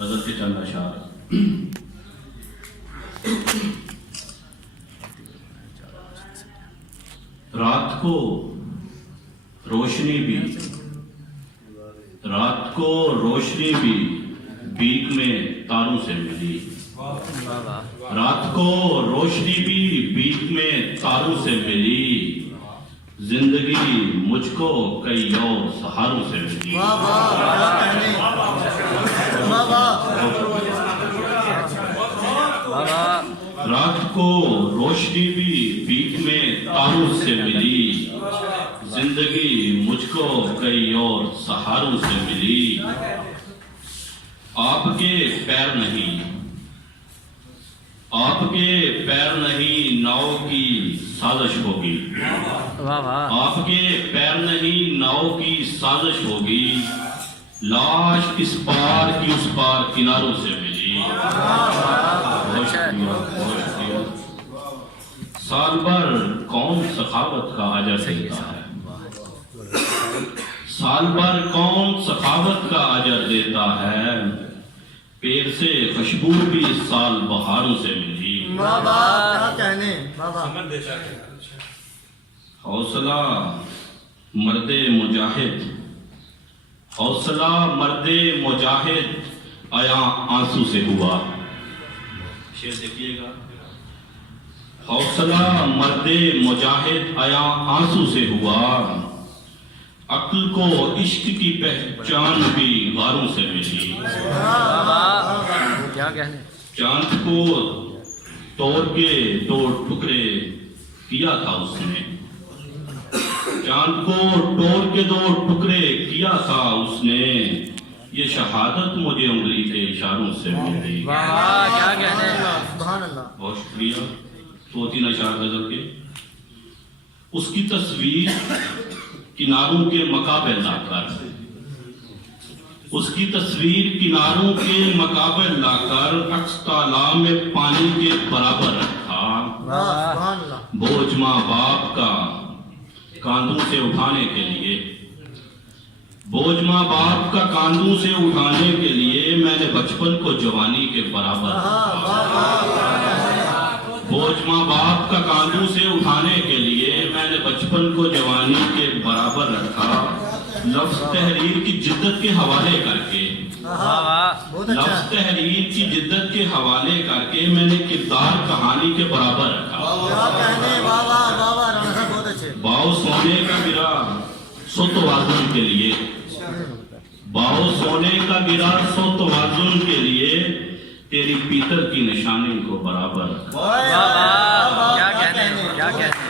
حضرت کے چند اشعار۔ رات کو روشنی بھی، رات کو روشنی بھی بیک میں تاروں سے ملی، رات کو روشنی بھی بیک میں تاروں سے ملی، زندگی مجھ کو کئی اور سہاروں سے ملی۔ رات کو روشنی بھی بیک میں تاروں سے ملی، زندگی مجھ کو کئی اور سہاروں سے ملی۔ آپ کے پیر نہیں، آپ کے پیر نہیں ناؤ کی سازش ہوگی، آپ کے پیر نہیں ناؤ کی سازش ہوگی، لاش اس پار کی اس پار کناروں سے ملی۔ بہت شکریہ، بہت شکریہ۔ سال بھر کون سخاوت کا اجر دیتا ہے، سال بھر کون سخاوت کا اجر دیتا ہے، پیر سے خوشبو بھی اس سال بہاروں سے ملی۔ حوصلہ مرد مجاہد، حوصلہ مرد مجاہد آیا آنسو سے ہوا۔ شعر دیکھیے گا۔ حوصلہ مرد مجاہد آیا آنسو سے ہوا، عقل کو عشق کی پہچان بھی غاروں سے ملی۔ چاند کو توڑ کے دو ٹکڑے کیا تھا اس نے، چاند کو توڑ کے دو ٹکڑے کیا تھا اس نے، یہ شہادت مجھے انگلی کے اشاروں سے ملی۔ بہت شکریہ۔ دو تین اشعار غزل کے۔ اس کی تصویر کناروں کے مقابل لا کر، اس کی تصویر کناروں کے مقابل لا کر عکس تالاب میں پانی کے برابر رکھا، بوجھ ماں باپ کا کاندھوں سے اٹھانے کے لیے، بوجھ ماں باپ کا کاندھوں سے اٹھانے کے لیے میں نے بچپن کو جوانی کے برابر رکھا، بوجھ ماں باپ کا کاندھوں سے اٹھانے کے لیے میں نے بچپن کو جوانی کے برابر رکھا، لفظ تحریر کی جدت کے حوالے کر کے، لفظ تحریر کی جدت کے حوالے کر کے میں نے کردار کہانی کے برابر رکھا۔ باؤ سونے کا گرا سو توازن کے لیے، باؤ سونے کا گرا سو توازن کے لیے، تیری پیتل کی نشانی کو برابر رکھا۔ کیا کہنے